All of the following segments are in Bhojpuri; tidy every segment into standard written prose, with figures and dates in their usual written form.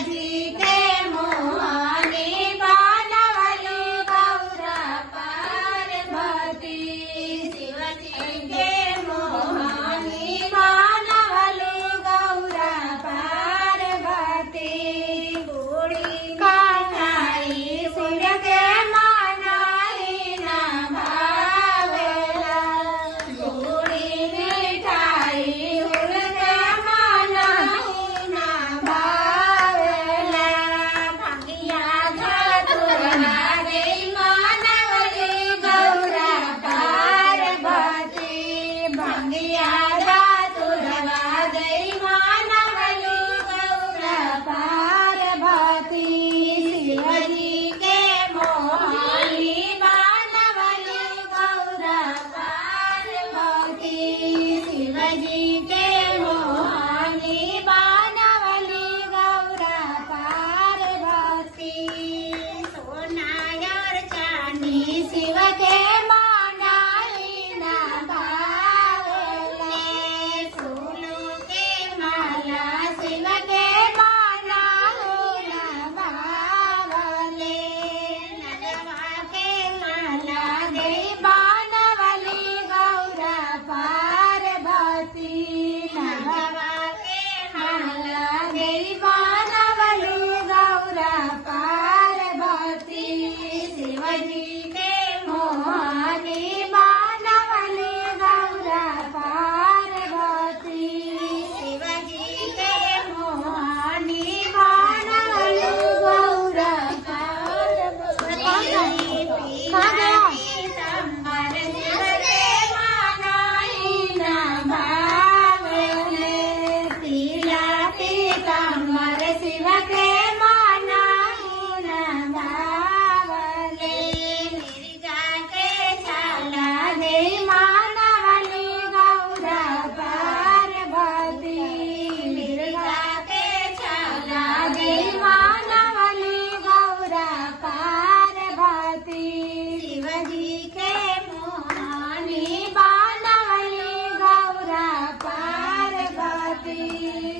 शिवजी के मोहनी बनवली गौरा पार्वती। शिवजी के मोहनी बनवली गौरा पार्वती। बूढ़ी कन्हई सुन के मनाई न भावेला। बूढ़ी मिठाई सुन के मनाई न भावेला। भंगिया धतुरा दे मनवली गौरा पार्वती। भंगिया धतुरा दे मनवली गौरा पार्वती। शिवजी के मोहनी बनवली गौरा पार्वती। शिवजी के मोहनी बनवली गौरा पार्वती। सोना और चांदी शिव के मनाई न भावेले। फूलों के माला शिव के मनाई न भावेले। नगवा के माला दे बनवली गौरा पार्वती। नगवा के माला दे बनवली गौरा पार्वती। शिवजी के मोहनी बनवली गौरा पार्वती। शिवजी के मोहनी बनवली गौरा पार्वती। पीताम्बर शिव के मनाई न भावेले। पीला पीताम्बर शिव के मनाई न भावेले। मिर्जा के छाला दे मनवली गौरा पार्वती। मिर्जा के छाला दे मनवली गौरा पार्वती। शिवजी के मोहनी बनवली गौरा पार्वती।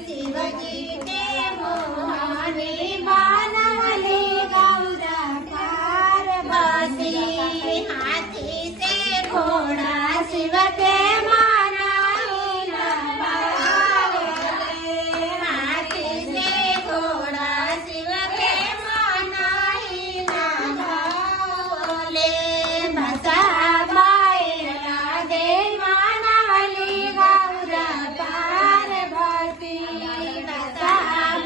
शिवजी के मोहनी बनवली गौरा पार्वती। हाथी से घोड़ा शिव के मनाई न भावेले। हाथी से घोड़ा शिव के मनाई न भावेले। भसा बैला दे मनवली गौरा पार्वती। भसा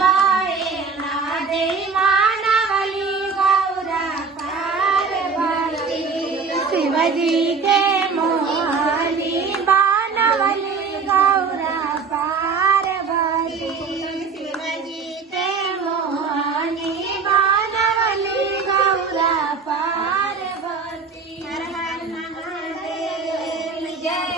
बैला दे मनवली गौरा पार्वती। शिवजी के मोहनी बनवली गौरा पार्वती। शिवजी के मोहनी बनवली गौरा पार्वती। हर हर महादेव जय।